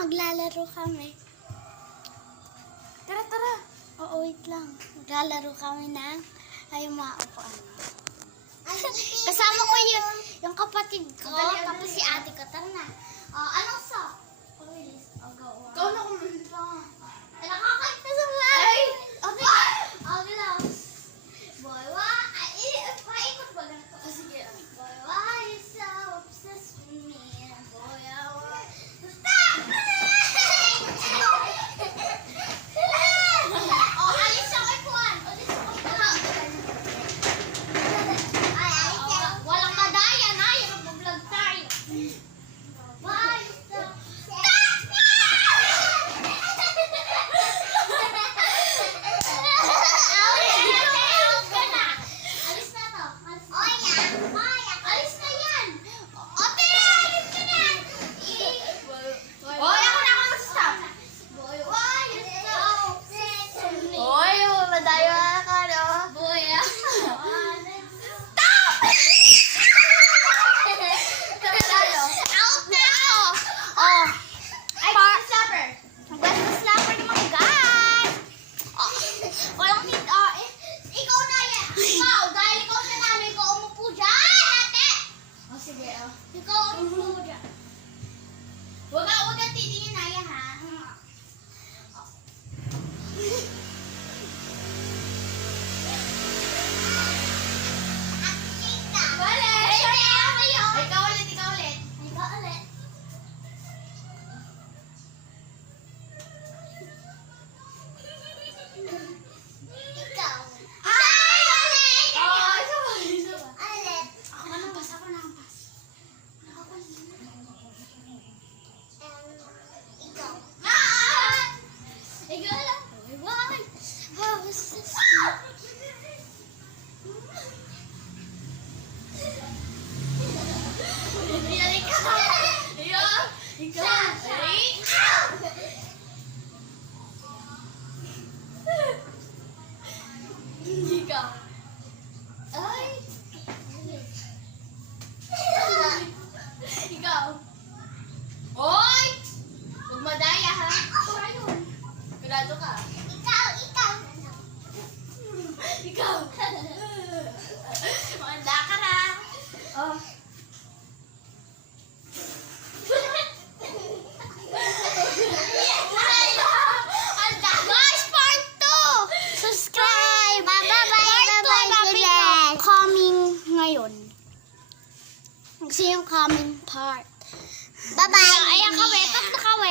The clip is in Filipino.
maglalaro kami. Tara, tara. Oo, wait lang. Maglalaro kami ng ayaw maupuan. Kasama ko yung kapatid ko, tapos si ate ko. Tara na. Anong sa? Ikaw na kumanta. Nakakanta sa mga. Ay! Okay lang. Boy, why? Paikot ba ganito? Sige. Boy, why you so obsessed with me? Boy, I want to stop! Alis ako ipuan. Alis ako ipuan. Walang madaya na. Yung mag-vlog tayo. Why you so... Alis na to. Alis na yan. Ote, alis ka na. Hoy, ako na mag-stop. Boy, why you so obsessed with me? Hoy, madayo na ka, no? Boy, Stop! out na ako. Oh. Ay, pa slapper. Basta slapper naman, guys. Walang ikaw na yan. Ikaw, dahil ikaw nanalo, ikaw umupo dyan, ate. Sige, Ikaw umupo dyan. Huwag kang titingin na yan, ha? Wala! Ikaw ulit, ikaw ulit. Ikaw ulit. Ikaw. Ay! Ulit! Oh, isa ba? Isa ba? Ulit. Ako nampas, ako nampas. Ikaw. Ikaw lang. Why? How is this? Yan, ikaw. Yan. Ikaw. Ay. Ikaw. Ay! Ikaw. Hoy! Huwag madaya, ha? Grado ka. Ikaw! Ikaw. Manda ka na. Oh. Guys, part 2! Subscribe! Bye-bye! Coming ngayon. Kasi yung coming part. Bye-bye! Ayan ka,